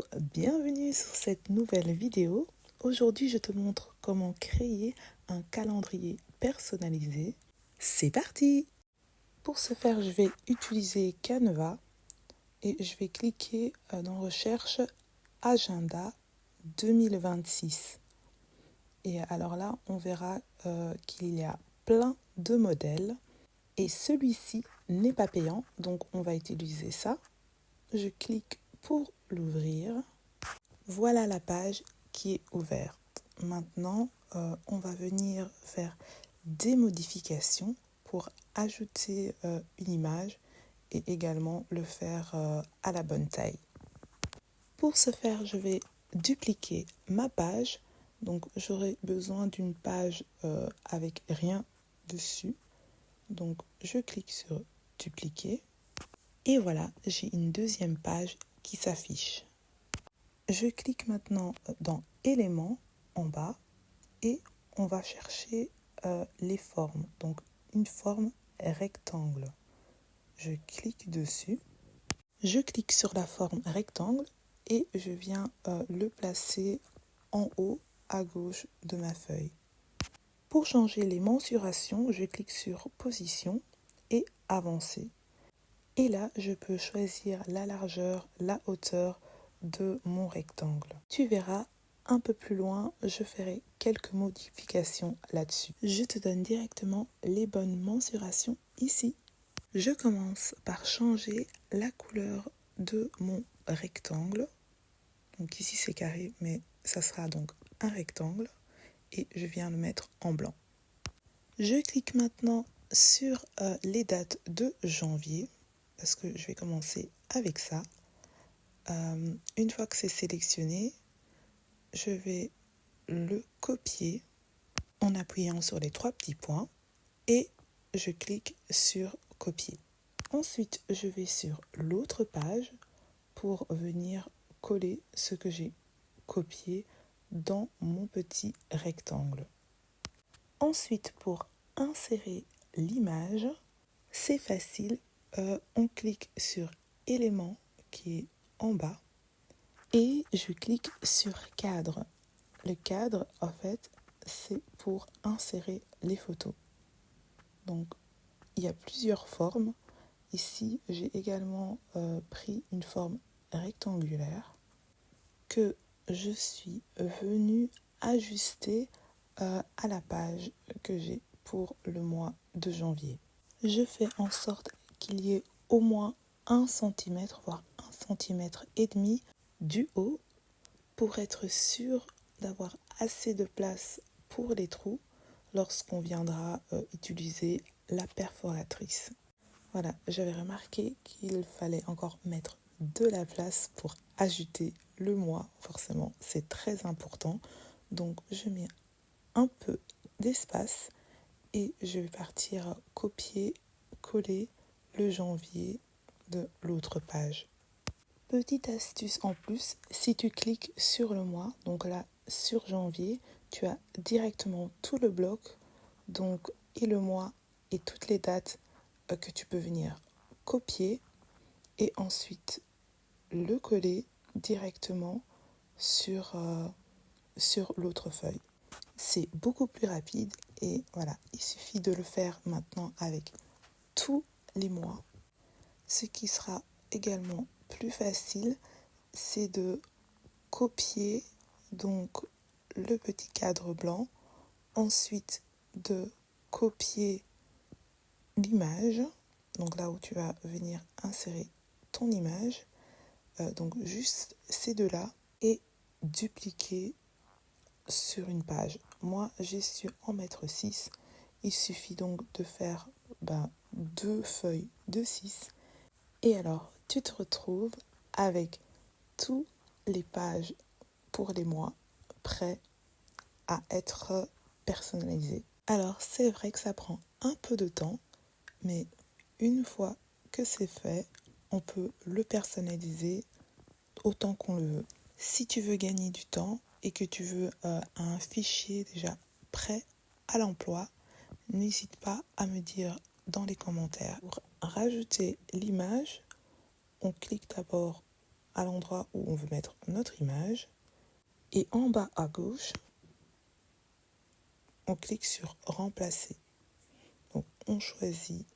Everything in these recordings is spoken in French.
Hello, bienvenue sur cette nouvelle vidéo. Aujourd'hui, je te montre comment créer un calendrier personnalisé. C'est parti! Pour ce faire, je vais utiliser Canva et je vais cliquer dans Recherche Agenda 2026. Et alors là, on verra qu'il y a plein de modèles et celui-ci n'est pas payant, donc on va utiliser ça. Je clique pour l'ouvrir. Voilà la page qui est ouverte. Maintenant, on va venir faire des modifications pour ajouter une image et également le faire à la bonne taille. Pour ce faire, je vais dupliquer ma page. Donc, j'aurai besoin d'une page avec rien dessus. Donc, je clique sur dupliquer. Et voilà, j'ai une deuxième page qui s'affiche. Je clique maintenant dans éléments en bas et on va chercher les formes. Donc une forme rectangle. Je clique dessus. Je clique sur la forme rectangle et je viens le placer en haut à gauche de ma feuille. Pour changer les mensurations, je clique sur position et avancer. Et là, je peux choisir la largeur, la hauteur de mon rectangle. Tu verras, un peu plus loin, je ferai quelques modifications là-dessus. Je te donne directement les bonnes mensurations ici. Je commence par changer la couleur de mon rectangle. Donc ici c'est carré, mais ça sera donc un rectangle. Et je viens le mettre en blanc. Je clique maintenant sur les dates de janvier, parce que je vais commencer avec ça. Une fois que c'est sélectionné, je vais le copier en appuyant sur les trois petits points et je clique sur copier. Ensuite, je vais sur l'autre page pour venir coller ce que j'ai copié dans mon petit rectangle. Ensuite, pour insérer l'image, c'est facile. On clique sur élément qui est en bas et je clique sur cadre. Le cadre, en fait, c'est pour insérer les photos. Donc, il y a plusieurs formes. Ici, j'ai également pris une forme rectangulaire que je suis venue ajuster à la page que j'ai pour le mois de janvier. Je fais en sorte qu'il y ait au moins 1 cm, voire 1,5 cm du haut pour être sûr d'avoir assez de place pour les trous lorsqu'on viendra utiliser la perforatrice. Voilà, j'avais remarqué qu'il fallait encore mettre de la place pour ajouter le mois. Forcément, c'est très important. Donc, je mets un peu d'espace et je vais partir copier, coller le janvier de l'autre page. Petite astuce en plus, si tu cliques sur le mois, donc là sur janvier, tu as directement tout le bloc, donc et le mois et toutes les dates que tu peux venir copier et ensuite le coller directement sur l'autre feuille. C'est beaucoup plus rapide et voilà, il suffit de le faire maintenant avec tous les mois. Ce qui sera également plus facile, c'est de copier donc le petit cadre blanc, ensuite de copier l'image, donc là où tu vas venir insérer ton image, donc juste ces deux-là, et dupliquer sur une page. Moi, j'ai su en mettre 6. Il suffit donc de faire 2 feuilles de 6. Et alors, tu te retrouves avec toutes les pages pour les mois prêts à être personnalisées. Alors, c'est vrai que ça prend un peu de temps, mais une fois que c'est fait, on peut le personnaliser autant qu'on le veut. Si tu veux gagner du temps et que tu veux un fichier déjà prêt à l'emploi, n'hésite pas à me dire dans les commentaires. Pour rajouter l'image, on clique d'abord à l'endroit où on veut mettre notre image. Et en bas à gauche, on clique sur remplacer. Donc on choisit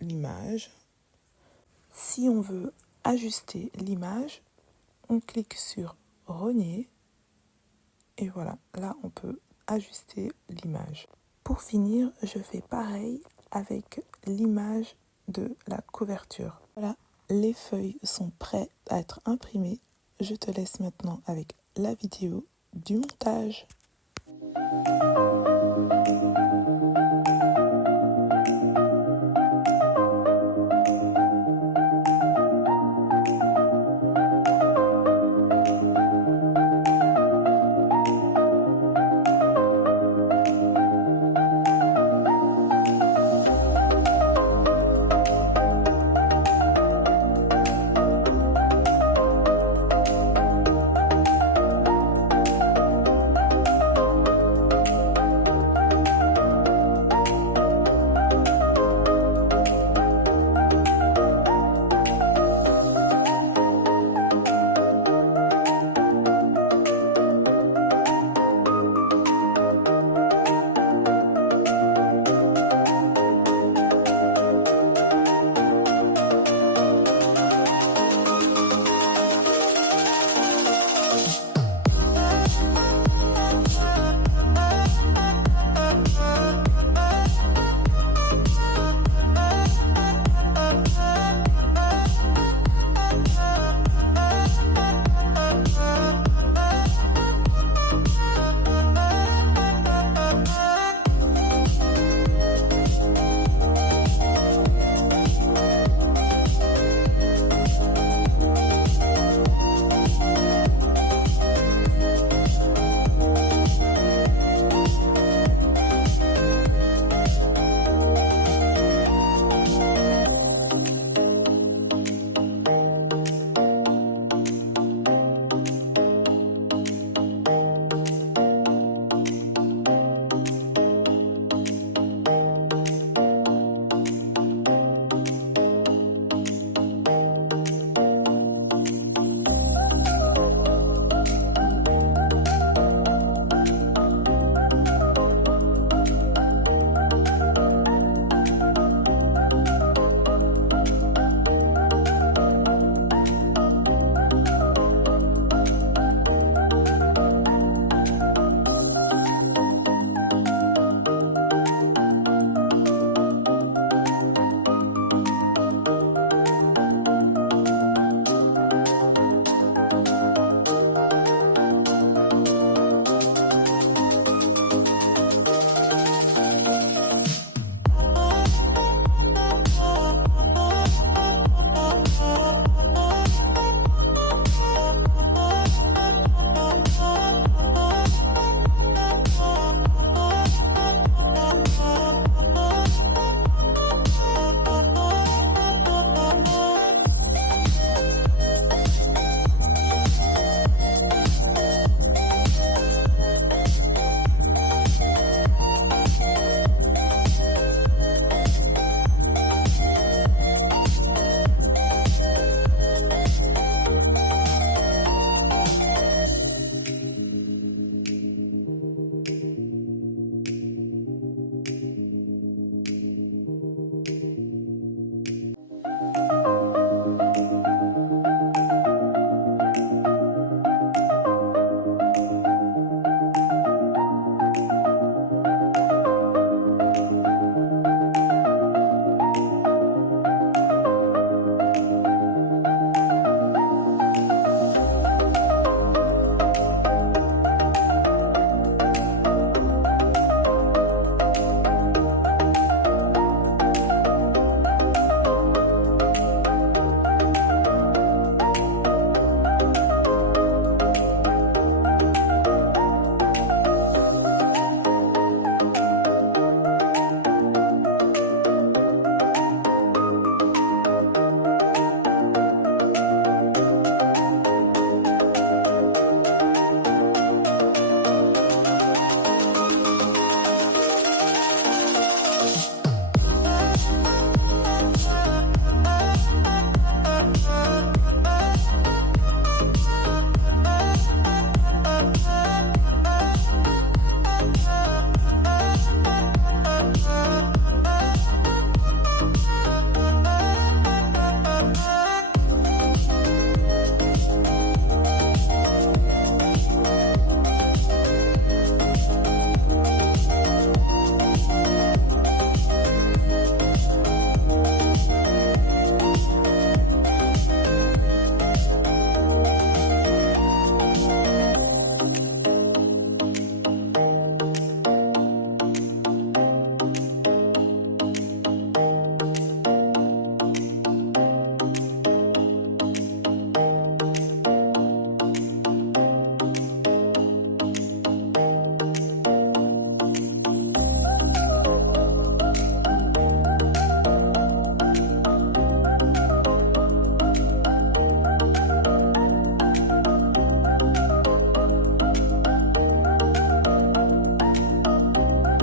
l'image. Si on veut ajuster l'image, on clique sur renier. Et voilà, là on peut ajuster l'image. Pour finir, je fais pareil avec l'image de la couverture. Voilà, les feuilles sont prêtes à être imprimées. Je te laisse maintenant avec la vidéo du montage.